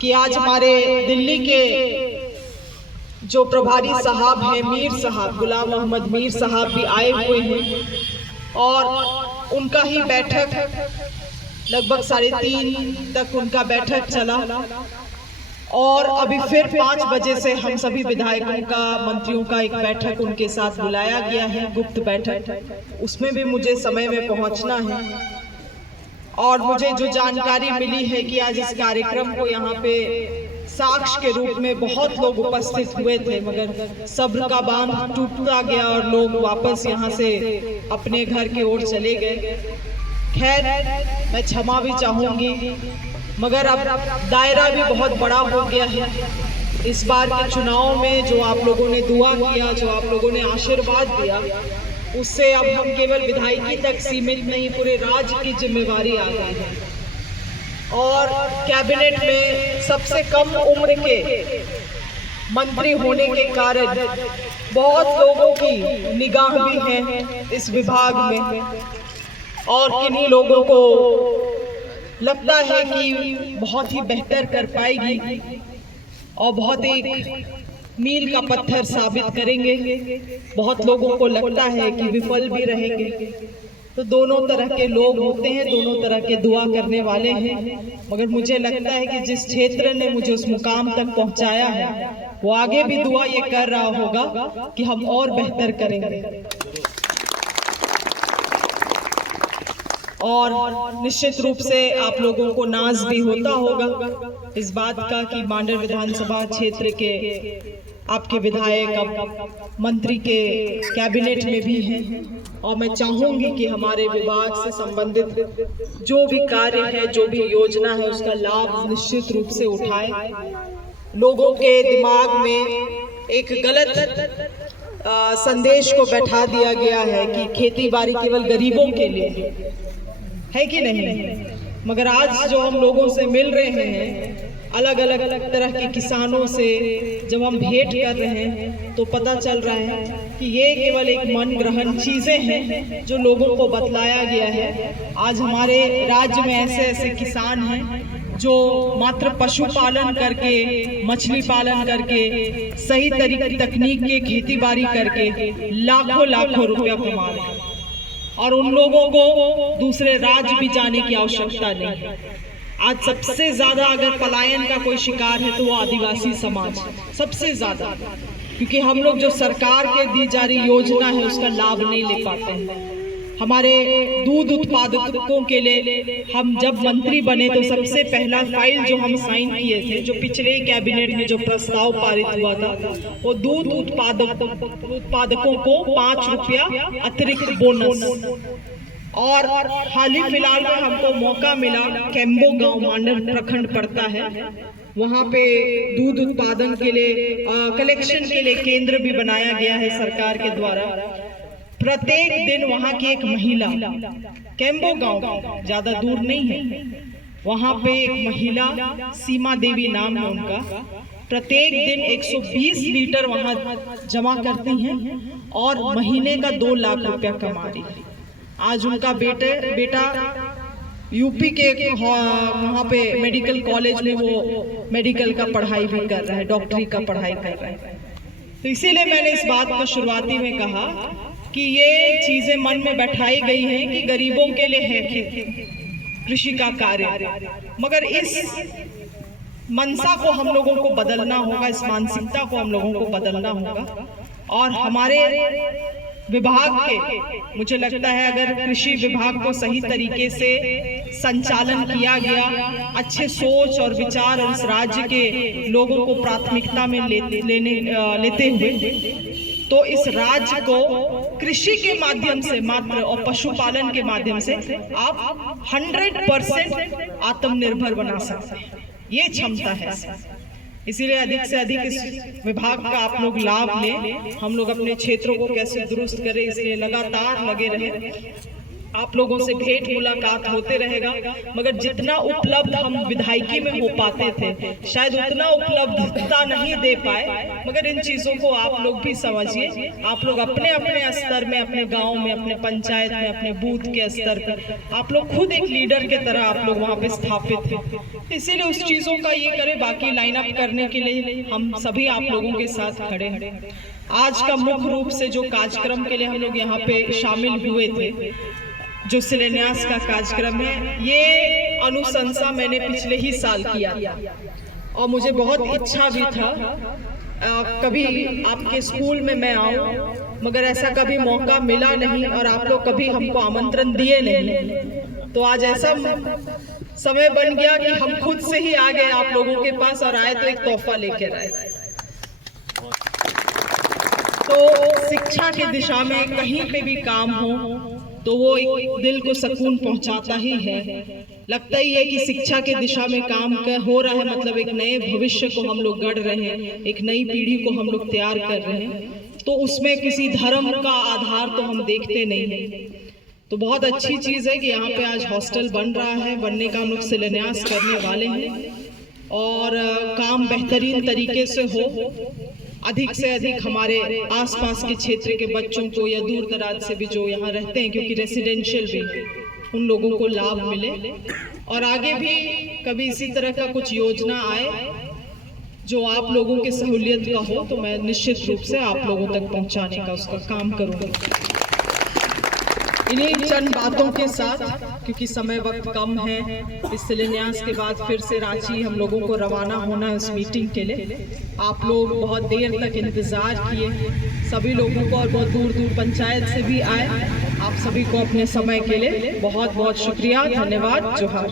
कि आज हमारे दिल्ली के जो प्रभारी साहब हैं, मीर साहब, गुलाम मोहम्मद मीर साहब भी आए हुए हैं और उनका ही बैठक लगभग 3:30 तक उनका बैठक चला और अभी फिर 5 बजे से हम सभी विधायकों का, मंत्रियों का एक बैठक उनके साथ बुलाया गया है, गुप्त बैठक। उसमें भी मुझे समय में पहुंचना है और मुझे जो जानकारी मिली है कि आज इस कार्यक्रम को यहाँ पे साक्ष्य के रूप में बहुत लोग उपस्थित हुए थे, मगर सब्र का बांध टूटता गया और लोग वापस यहाँ से अपने घर की ओर चले गए। खैर, मैं क्षमा भी चाहूँगी, मगर अब दायरा भी बहुत बड़ा हो गया है। इस बार के चुनाव में जो आप लोगों ने दुआ किया, जो आप लोगों ने आशीर्वाद दिया, उससे अब हम केवल विधायकी तक सीमित नहीं, पूरे राज्य की जिम्मेवारी आ गई है। और कैबिनेट में सबसे कम उम्र के मंत्री होने के कारण बहुत लोगों की निगाह भी है इस विभाग में और किन्हीं लोगों को लगता है कि बहुत ही बेहतर कर पाएगी और बहुत एक मील का पत्थर साबित करेंगे। बहुत लोगों को लगता है कि विफल भी रहेंगे। तो दोनों तरह के लोग होते हैं, दोनों तरह के दुआ करने वाले हैं, मगर मुझे लगता है कि जिस क्षेत्र ने मुझे उस मुकाम तक पहुंचाया है, वो आगे भी दुआ ये कर रहा होगा कि हम और बेहतर करेंगे। और निश्चित रूप से आप लोगों को नाज भी होता होगा इस बात का कि मांडर विधानसभा क्षेत्र के आपके विधायक अब मंत्री के कैबिनेट में भी हैं और मैं चाहूंगी कि हमारे विभाग से संबंधित जो भी कार्य है, जो भी योजना है, उसका लाभ निश्चित रूप से उठाए। लोगों के दिमाग में एक गलत संदेश को बैठा दिया गया है कि खेती बाड़ी केवल गरीबों के लिए है कि नहीं, मगर आज जो हम लोगों से मिल रहे हैं, अलग अलग तरह के किसानों से जब हम भेंट कर रहे हैं, तो पता चल रहा है कि ये केवल एक मन ग्रहण चीजें हैं जो लोगों को बतलाया गया है। आज हमारे राज्य में ऐसे ऐसे किसान हैं जो मात्र पशुपालन करके, मछली पालन करके, सही तरीके तकनीक के खेती बाड़ी करके लाखों रुपया कमा रहे हैं और उन लोगों को दूसरे राज्य भी जाने की आवश्यकता नहीं है। आज सबसे ज्यादा अगर पलायन का कोई शिकार है तो वो आदिवासी समाज सबसे ज्यादा, क्योंकि हम लोग जो सरकार के दी जा रही योजना है उसका लाभ नहीं ले पाते हैं। हमारे दूध उत्पादकों के लिए हम जब मंत्री बने तो सबसे पहला फाइल जो हम साइन किए थे, जो पिछले कैबिनेट में जो प्रस्ताव पारित हुआ था, वो दूध उत्पादकों को 5 रुपया अतिरिक्त बोनस। और हाल ही फिलहाल में हमको मौका मिला, कैम्बो गांव मांडर प्रखंड पड़ता है, वहाँ पे दूध उत्पादन के लिए कलेक्शन के लिए केंद्र भी बनाया गया है सरकार के द्वारा। प्रत्येक दिन वहाँ की एक महिला, कैम्बो गांव ज्यादा दूर नहीं है, वहाँ पे एक महिला, सीमा देवी नाम है उनका, प्रत्येक दिन 120 लीटर वहाँ जमा करती हैं और महीने का 2 लाख रुपया कमा रही है। आज उनका बेटा यूपी के वहाँ पे मेडिकल कॉलेज में वो मेडिकल का पढ़ाई भी कर रहा है, डॉक्टरी का पढ़ाई कर रहा है। तो इसीलिए मैंने इस बात को शुरुआती में कहा कि ये चीजें मन में बैठाई गई हैं कि गरीबों के लिए है कृषि का कार्य, मगर इस मनसा को हम लोगों को बदलना होगा, इस मानसिकता को हम लोगों को बदलना होगा। और हमारे विभाग के, मुझे लगता है अगर कृषि विभाग को सही तरीके से संचालन किया गया, अच्छे सोच और विचार और इस राज्य के लोगों को प्राथमिकता में लेते हुए, तो इस राज्य को कृषि के माध्यम से मात्र और पशुपालन के माध्यम से आप 100% आत्मनिर्भर बना सकते हैं। ये क्षमता है। इसीलिए अधिक से अधिक इस विभाग का आप लोग लाभ लें। हम लोग अपने क्षेत्रों को कैसे दुरुस्त करें, इसलिए लगातार लगे रहे। आप लोगों से भेंट मुलाकात होते रहेगा, मगर जितना उपलब्ध हम विधायकी में हो पाते थे शायद उतना उपलब्धता नहीं दे पाए। मगर इन चीजों को आप लोग भी समझिए, आप लोग अपने अपने स्तर में, अपने गांव में, अपने पंचायत में, अपने बूथ के स्तर पर आप लोग खुद एक लीडर के तरह आप लोग वहां पे स्थापित थे, इसीलिए उस चीजों का ये करें। बाकी लाइन अप करने के लिए हम सभी आप लोगों के साथ खड़े हैं। आज का मुख्य रूप से जो कार्यक्रम के लिए हम लोग यहाँ पे शामिल हुए थे, जो शिलान्यास का कार्यक्रम है, ये अनुशंसा मैंने पिछले ही साल किया और मुझे बहुत इच्छा भी था कभी आपके स्कूल में मैं आऊं, मगर ऐसा कभी मौका मिला नहीं और आप लोग कभी हमको आमंत्रण दिए नहीं। तो आज ऐसा समय बन गया कि हम खुद से ही आ गए आप लोगों के पास और आए तो एक तोहफा लेकर आए। तो शिक्षा की दिशा में कहीं पे भी काम हो तो वो एक दिल को सुकून पहुंचाता ही है। लगता ही है कि शिक्षा की दिशा में काम हो रहा है, मतलब एक नए भविष्य को हम लोग गढ़ रहे हैं, एक नई पीढ़ी को हम लोग तैयार कर रहे हैं। तो उसमें किसी धर्म का आधार तो हम देखते नहीं हैं। तो बहुत अच्छी चीज है कि यहाँ पे आज हॉस्टल बन रहा है, बनने का हम लोग शिलान्यास करने वाले हैं और काम बेहतरीन तरीके से हो, अधिक से अधिक हमारे आसपास के क्षेत्र के बच्चों को या दूर दराज से भी जो यहाँ रहते हैं, क्योंकि रेसिडेंशियल भी, उन लोगों को लाभ मिले और आगे भी कभी इसी तरह का कुछ योजना आए जो आप लोगों की सहूलियत का हो तो मैं निश्चित रूप से आप लोगों तक पहुंचाने का उसका काम करूंगी। इन्हीं चंद बातों के साथ, क्योंकि समय वक्त कम है, इस शिलान्यास के बाद फिर से रांची हम लोगों को रवाना होना है उस मीटिंग के लिए। आप लोग बहुत देर तक इंतज़ार किए, सभी लोगों को, और बहुत दूर दूर पंचायत से भी आए। आप सभी को अपने समय के लिए बहुत बहुत शुक्रिया, धन्यवाद, जोहार।